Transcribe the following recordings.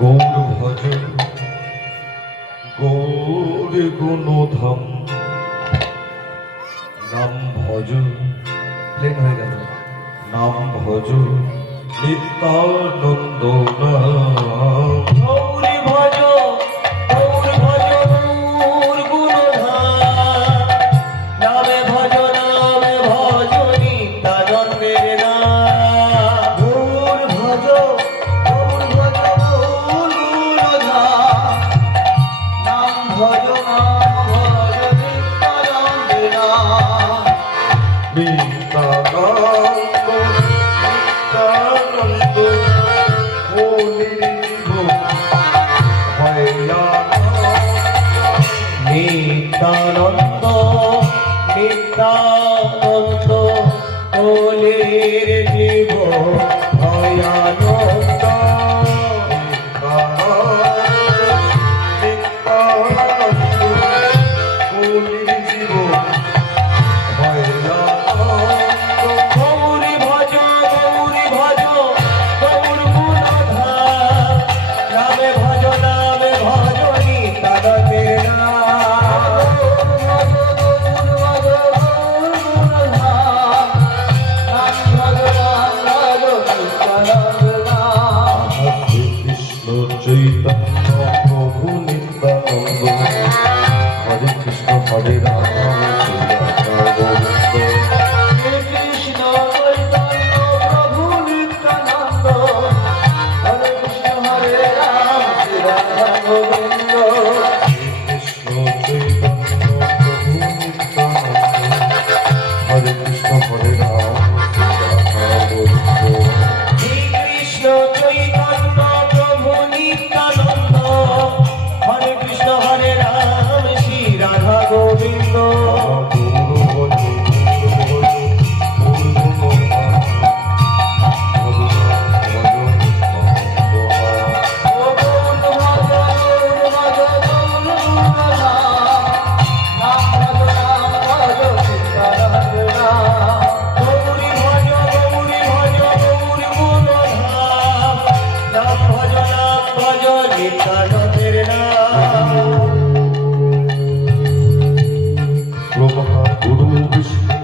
গৌর ভজ গৌর গুণধাম নাম ভজ প্লেন হয়ে গেল নাম ভজ নিত্যানন্দ গৌর ভজ গৌর ভজ গৌর গুণধাম নামে ভজ নিত্যানন্দের নাম। গৌর ভজ গৌর ভজ গৌর গুণধাম নাম ভজ নিত্যানন্দের নাম। নিত্যানন্দ নিত্যানন্দ নিত্যানন্দ নিত্যানন্দ কোলের জীব ভয়ানন্দ। গৌরী ভজ গৌরী ভজ গৌর গুণধাম নামে ভজ নিত্যানন্দের নাম। কৃষ্ণ চৈতন্য প্রভু নিত্যানন্দ হরে কৃষ্ণ হরে রাম কৃষ্ণ চৈতন্য প্রভু নিত্যানন্দ হরে কৃষ্ণ হরে রাম শ্রী রাধা গোবিন্দ। কৃষ্ণ চৈতন্য প্রভু নিত্যানন্দ হরে কৃষ্ণ হরে রাম শ্রী কৃষ্ণ চৈতন্য প্রভু নিত্যানন্দ হরে কৃষ্ণ হরে রাম শ্রী রাধা গোবিন্দ। গুরু বিষ্ণু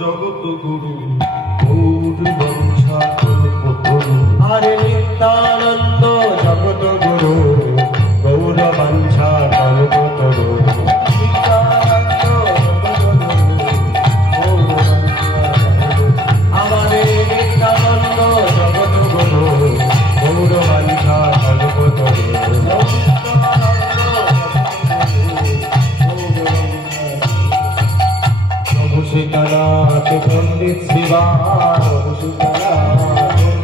জগত গুরু গৌর বংশা কল্পতরু হরে নিত্যানন্দ জগত গুরু গৌর বাঞ্ছা কল্পতরু আমাদের নিত্যানন্দ জগৎগুরু গৌরবালিকা কল্পতরু প্রভু সীতানাথ পণ্ডিত শিবা প্রভু সীতানাথ